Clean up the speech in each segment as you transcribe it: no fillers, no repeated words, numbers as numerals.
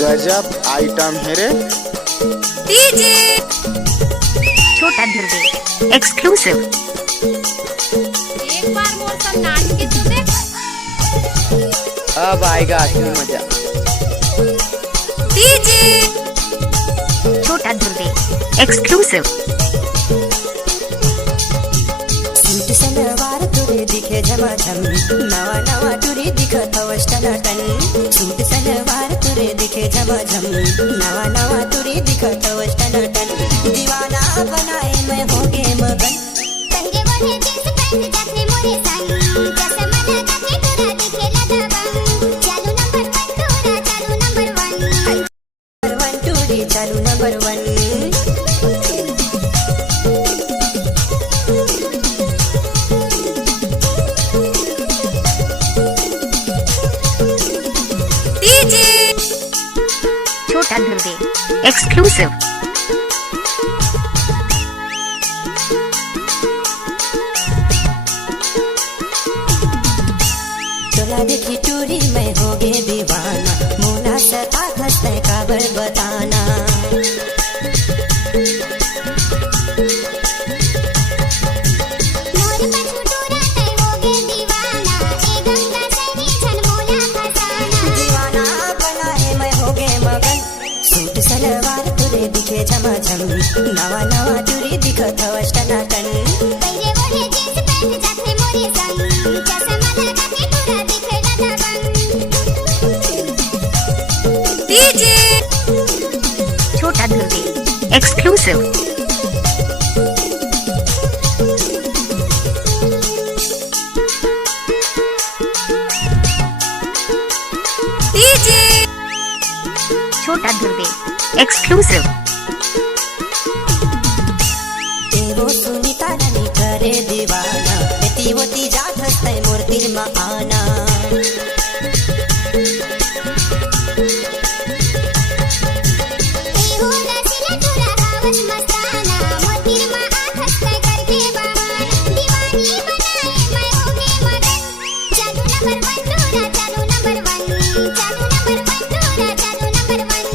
गजब आइटम है रे। डीजे छोटा ध्रुवे एक्सक्लूसिव। एक बार मोर सब नाच के तो देख, अब आएगा असली मजा। डीजे छोटा ध्रुवे एक्सक्लूसिव। सूट सलवार तुरे दिखे झमाझम, नवा नवा तुरे दिखत हवस टनाटन। सूट सलवार तुरे दिखे झमाझम, नवा नवा तुरे दिखत हवस टनाटन। दीवाना बनाए मैं होगे मगन, संगे बोले जींस पैंट जाते मोरे संग, जैसे मन जाते तुरा दिखेला दबंग। चालू नंबर 1 तुरा चालू नंबर 1, नंबर 1 तुरे चालू नंबर 1। छोटा ध्रुवे एक्सक्लूसिव। तोला देखी टूरी मैं होगे दीवाना, मोला सता हंसते काबर बताना। मोर पछू तुरा तै होगे दीवाना, ए गंगा सैनी छन मोला फसाना। दीवाना बनाए मैं होगे मगन, सूट सलवार तुरे दिखे झमाझम, नवा नवा तुरे दिखत हवस टनाटन। संगे बोले जींस पैंट जाते मोरे संग, जैसे मन जाते तुरा दिखेला दबंग। डीजे छोटा ध्रुवे एक्सक्लूसिव। डीजे छोटा ध्रुवे एक्सक्लूसिव। तेरो सुनीता रानी करे दीवाना, बेटी होती जात हंसते मोर दिल में आना। ए हो रसीला तुरा हवस मस्ताना, मोतिर मा आँख हंसते करके बहाना। दीवानी बनाए मैं होगे मगन, चालू नंबर 1 तुरा चालू नंबर 1, चालू नंबर 1 तुरा चालू नंबर 1।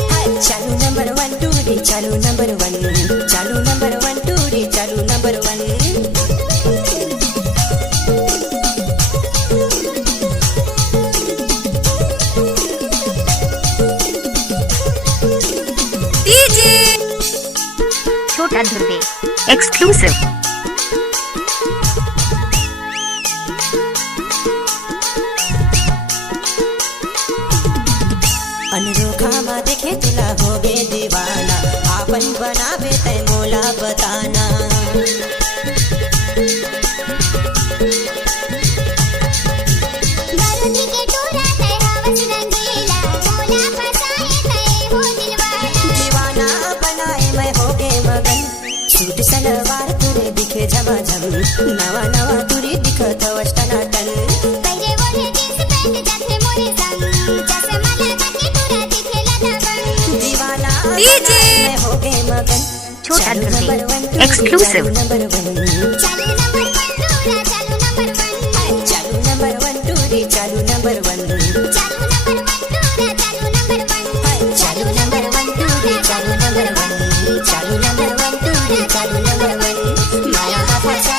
चालू नंबर 1 टूरी चालू नंबर 1, चालू नंबर 1 टूरी चालू नंबर 1। डीजे छोटा ध्रुवे एक्सक्लूसिव। अनरोखा मा देखे तुला होगे दीवाना, आपन बनावे तै मोला बताना। बारूदी के टूरा तै हवस रंगीला, मोला फसाए तै हो दिलवाला। दीवाना बनाए मैं होगे मगन, सूट सलवार तुरे दिखे झमाझम, नवा नवा तुरे दिखत हवस टनाटन। संगे बोले जींस पैंट जाते मोरे संग, जैसे मन जाते तुरा दिखेला दबंग। दीवाना डीजे बनाए मैं होगे मगन, छोटा चालू ध्रुवे नंबर 1 एक्सक्लूसिव। चालू नंबर 1।